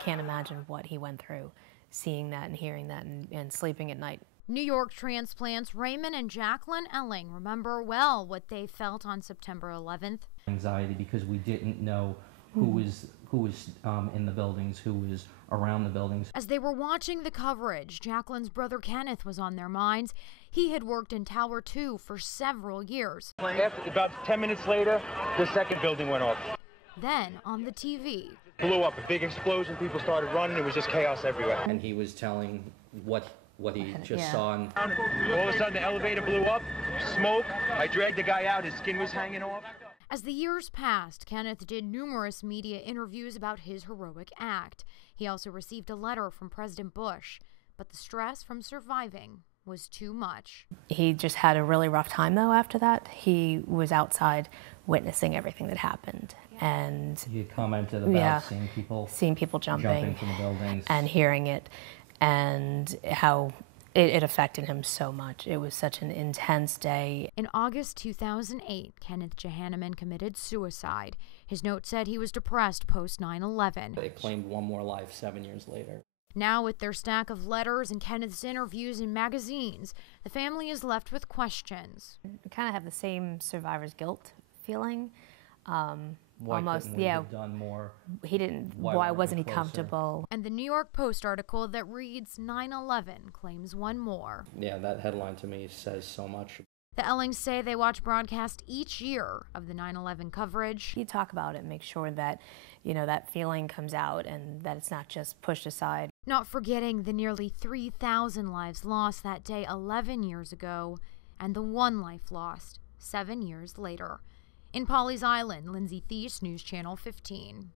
can't imagine what he went through, seeing that and hearing that and sleeping at night. New York transplants Raymond and Jacqueline Elling remember well what they felt on September 11th. Anxiety because we didn't know who was in the buildings, who was around the buildings. As they were watching the coverage, Jacqueline's brother Kenneth was on their minds. He had worked in Tower 2 for several years. About 10 minutes later, the second building went off. Then on the TV, Blew up, a big explosion, people started running, it was just chaos everywhere. And he was telling what he just saw. And all of a sudden the elevator blew up, smoke, I dragged the guy out, his skin was hanging off. As the years passed, Kenneth did numerous media interviews about his heroic act. He also received a letter from President Bush, but the stress from surviving was too much. He just had a really rough time, though, after that. He was outside witnessing everything that happened. And he had commented about seeing people jumping from the buildings and hearing it, and how it affected him so much. It was such an intense day. In August 2008, Kenneth Johanneman committed suicide. His note said he was depressed post 9/11. They claimed one more life 7 years later. Now, with their stack of letters and Kenneth's interviews in magazines, the family is left with questions. We kind of have the same survivor's guilt feeling. Why almost, we have done more? He didn't. Why wasn't he comfortable? And the New York Post article that reads 9/11 claims one more. Yeah, that headline to me says so much. The Ellings say they watch broadcast each year of the 9/11 coverage. You talk about it, make sure that, that feeling comes out and that it's not just pushed aside. Not forgetting the nearly 3,000 lives lost that day 11 years ago, and the one life lost 7 years later. In Pawleys Island, Lindsay Thies, News Channel 15.